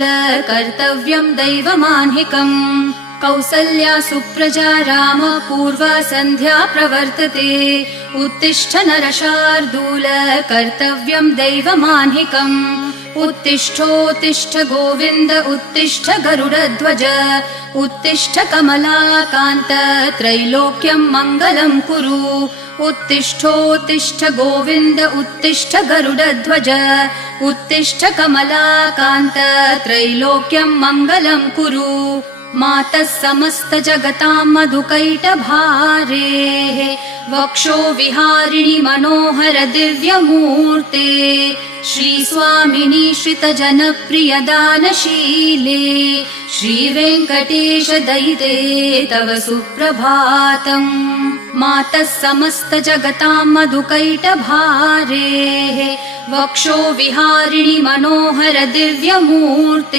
कर्तव्यं दैवमान्हिकम्। कौसल्या सुप्रजा राम पूर्वा सन्ध्या प्रवर्तते। उत्तिष्ठ नरशार्दूल कर्तव्यं दैवमान्हिकम्। उत्तिष्ठोत्तिष्ठ गोविन्द उत्तिष्ठ गरुडध्वज। उत्तिष्ठ कमलाकान्त त्रैलोक्यं मङ्गलं कुरु। उत्तिष्ठोत्तिष्ठ गोविन्द उत्तिष्ठ गरुडध्वज। उत्तिष्ठ कमलाकान्त त्रैलोक्यं मङ्गलं कुरु। मातः समस्त जगतां मधुकैटभारेः वक्षो विहारिणि मनोहर दिव्यमूर्ते। श्रीस्वामिनि श्रितजनप्रिय दानशीले श्रीवेङ्कटेश दयिते तव सुप्रभातम्। मातः समस्त जगतां मधुकैटभारेः वक्षो विहारिणि मनोहर दिव्यमूर्ते।